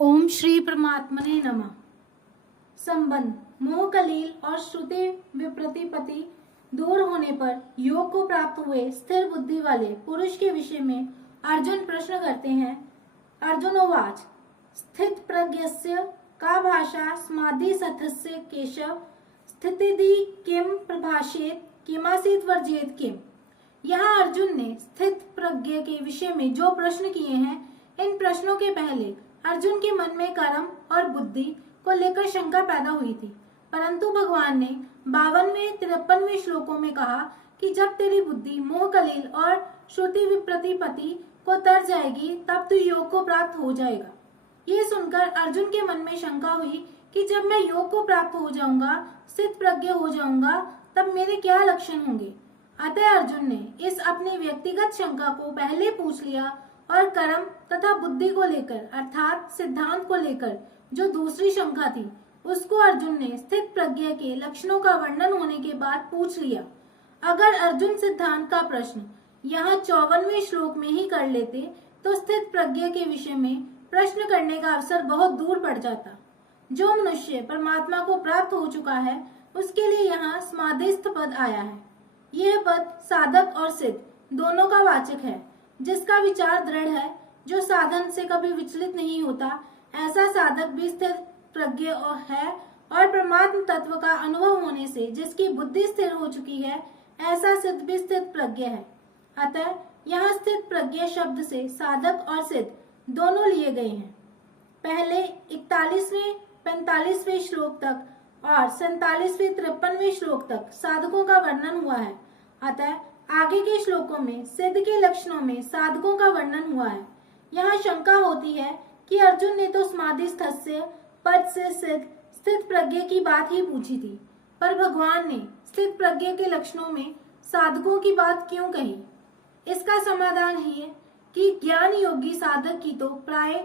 ओम श्री परमात्मने नमः। संबंध मोह कलील और श्रुति विप्रतिपत्ति दूर होने पर योग को प्राप्त हुए स्थिर बुद्धि वाले पुरुष के विषय में अर्जुन प्रश्न करते हैं। अर्जुनोवाच स्थित प्रज्ञस्य का भाषा समाधि सथस्य केशव स्थितिदि किम प्रभाषेत किमासीत वर्जेत किम। यहाँ अर्जुन ने स्थित प्रज्ञ के विषय में जो प्रश्न किए हैं, इन प्रश्नों के पहले अर्जुन के मन में कर्म और बुद्धि को लेकर शंका पैदा हुई थी, परंतु भगवान ने 52वें 53वें श्लोकों में कहा कि जब तेरी बुद्धि मोह कलील और श्रुति विप्रतिपत्ति को तर जाएगी तब तू योग को प्राप्त हो जाएगा। ये सुनकर अर्जुन के मन में शंका हुई कि जब मैं योग को प्राप्त हो जाऊंगा, स्थित प्रज्ञ हो जाऊंगा, तब मेरे क्या लक्षण होंगे। अतः अर्जुन ने इस अपनी व्यक्तिगत शंका को पहले पूछ लिया और कर्म तथा बुद्धि को लेकर अर्थात सिद्धांत को लेकर जो दूसरी शंका थी, उसको अर्जुन ने स्थित प्रज्ञ के लक्षणों का वर्णन होने के बाद पूछ लिया। अगर अर्जुन सिद्धांत का प्रश्न यहाँ 54वें श्लोक में ही कर लेते तो स्थित प्रज्ञ के विषय में प्रश्न करने का अवसर बहुत दूर पड़ जाता। जो मनुष्य परमात्मा को प्राप्त हो चुका है, उसके लिए यहाँ समाधिस्थ पद आया है। यह पद साधक और सिद्ध दोनों का वाचक है। जिसका विचार दृढ़ है, जो साधन से कभी विचलित नहीं होता, ऐसा साधक भी स्थिर प्रज्ञ है और परमात्म तत्व का अनुभव होने से जिसकी बुद्धि स्थिर हो चुकी है, ऐसा सिद्ध भी स्थित प्रज्ञ है। अतः यहाँ स्थित प्रज्ञ शब्द से साधक और सिद्ध दोनों लिए गए हैं। पहले 41वें 45वें श्लोक तक और 47वें 53वें श्लोक तक साधकों का वर्णन हुआ है। अतः आगे के श्लोकों में सिद्ध के लक्षणों में साधकों का वर्णन हुआ है। यहाँ शंका होती है कि अर्जुन ने तो समाधिस्थस्य पद से सिद्ध स्थित प्रज्ञ की बात ही पूछी थी, पर भगवान ने स्थित प्रज्ञ के लक्षणों में साधकों की बात क्यों कही। इसका समाधान है कि ज्ञान योगी साधक की तो प्राय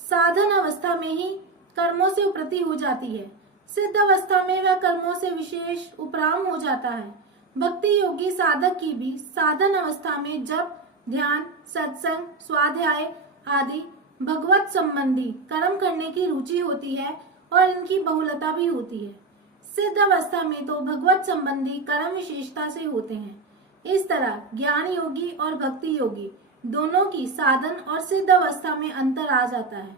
साधन अवस्था में ही कर्मों से उपरति हो जाती है। सिद्ध अवस्था में वह कर्मों से विशेष उपराम हो जाता है। भक्ति योगी साधक की भी साधन अवस्था में जप, ध्यान, सत्संग, स्वाध्याय आदि भगवत संबंधी कर्म करने की रुचि होती है और इनकी बहुलता भी होती है। सिद्ध अवस्था में तो भगवत संबंधी कर्म विशेषता से होते हैं। इस तरह ज्ञान योगी और भक्ति योगी दोनों की साधन और सिद्ध अवस्था में अंतर आ जाता है,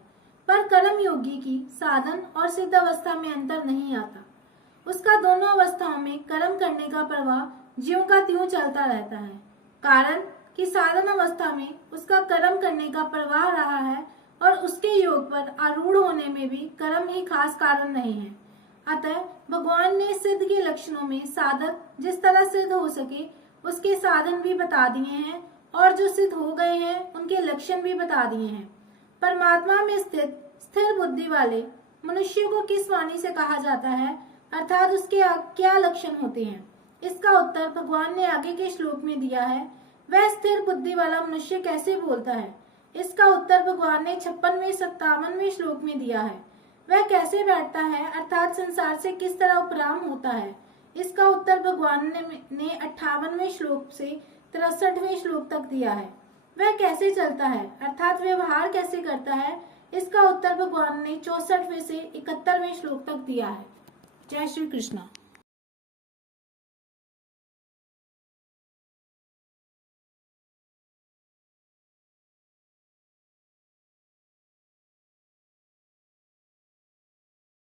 पर कर्म योगी की साधन और सिद्ध अवस्था में अंतर नहीं आता। उसका दोनों अवस्थाओं में कर्म करने का प्रवाह ज्यों का त्यों चलता रहता है, कारण कि साधन अवस्था में उसका कर्म करने का प्रवाह रहा है और उसके योग पर आरूढ़ होने में भी कर्म ही खास कारण नहीं है। अतः भगवान ने सिद्ध के लक्षणों में साधक जिस तरह सिद्ध हो सके उसके साधन भी बता दिए हैं और जो सिद्ध हो गए हैं उनके लक्षण भी बता दिए हैं। परमात्मा में स्थित स्थिर बुद्धि वाले मनुष्य को किस वाणी से कहा जाता है, अर्थात उसके क्या लक्षण होते हैं, इसका उत्तर भगवान ने आगे के श्लोक में दिया है। वह स्थिर बुद्धि वाला मनुष्य कैसे बोलता है, इसका उत्तर भगवान ने 56वें 57वें श्लोक में दिया है। वह कैसे बैठता है, अर्थात संसार से किस तरह उपराम होता है, इसका उत्तर भगवान ने 58वें श्लोक से 63वें श्लोक तक दिया है। वह कैसे चलता है, अर्थात व्यवहार कैसे करता है, इसका उत्तर भगवान ने 64वें से 71वें श्लोक तक दिया है। जय श्री कृष्ण।